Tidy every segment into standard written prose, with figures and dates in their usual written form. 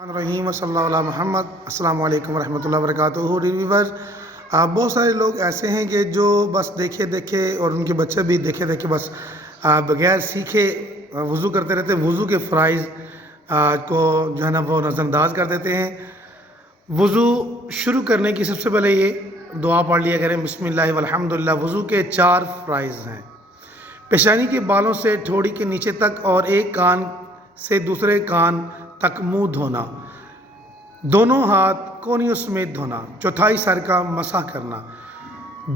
الرحیم صلی اللہ علیہ محمد. السلام علیکم ورحمۃ اللہ وبرکاتہ. ریویورز، بہت سارے لوگ ایسے ہیں کہ جو بس دیکھے اور ان کے بچے بھی دیکھے بس بغیر سیکھے وضو کرتے رہتے. وضو کے فرائض کو جو ہے نا وہ نظر انداز کر دیتے ہیں. وضو شروع کرنے کی سب سے پہلے یہ دعا پڑھ لیا کریں، بسم اللہ والحمد للہ. وضو کے 4 فرائض ہیں: پیشانی کے بالوں سے ٹھوڑی کے نیچے تک اور ایک کان سے دوسرے کان تک منہ دھونا، دونوں ہاتھ کونیوں سمیت دھونا، چوتھائی سر کا مسح کرنا،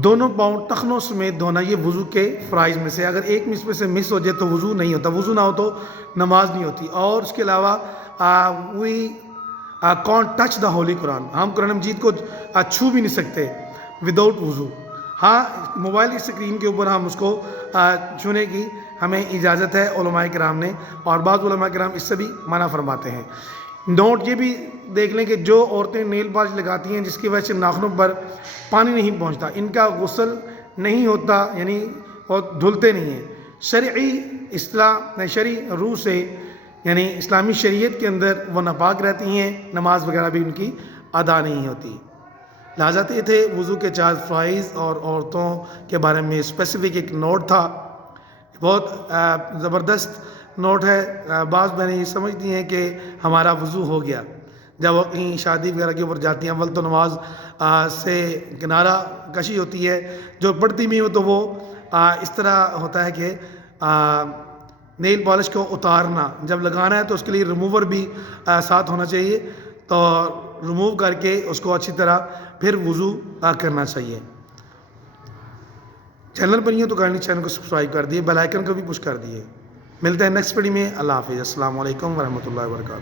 دونوں پاؤں ٹخنوں سمیت دھونا. یہ وضو کے فرائض میں سے اگر ایک میں سے مس ہو جائے تو وضو نہیں ہوتا. وضو نہ ہو تو نماز نہیں ہوتی. اور اس کے علاوہ we can't touch the holy Quran, ہم قرآن مجید کو چھو بھی نہیں سکتے وداؤٹ وضو. ہاں، موبائل اسکرین کے اوپر ہم اس کو چھونے کی ہمیں اجازت ہے علماء کرام نے، اور بعض علماء کرام اس سے بھی منع فرماتے ہیں. نوٹ یہ بھی دیکھ لیں کہ جو عورتیں نیل پالش لگاتی ہیں جس کی وجہ سے ناخنوں پر پانی نہیں پہنچتا، ان کا غسل نہیں ہوتا، یعنی اور دھلتے نہیں ہیں. شرعی روح سے، یعنی اسلامی شریعت کے اندر وہ ناپاک رہتی ہیں، نماز وغیرہ بھی ان کی ادا نہیں ہوتی. لہٰذا یہ تھے وضو کے 4 فرائض، اور عورتوں کے بارے میں اسپیسیفک ایک نوٹ تھا. بہت زبردست نوٹ ہے. بعض بہنیں یہ سمجھتی ہیں کہ ہمارا وضو ہو گیا جب وہ کہیں شادی وغیرہ کے اوپر جاتی ہیں. اول تو نماز سے کنارہ کشی ہوتی ہے، جو پڑھتی بھی ہو تو وہ اس طرح ہوتا ہے کہ نیل پالش کو اتارنا، جب لگانا ہے تو اس کے لیے ریموور بھی ساتھ ہونا چاہیے، تو ریموو کر کے اس کو اچھی طرح پھر وضو کرنا چاہیے. چینل پر نہیں ہو تو کائنڈلی چینل کو سبسکرائب کر دیے، بیل آئیکن کو بھی پش کر دیے. ملتے ہیں نیکسٹ ویڈیو میں. اللہ حافظ. السلام علیکم ورحمۃ اللہ وبرکاتہ.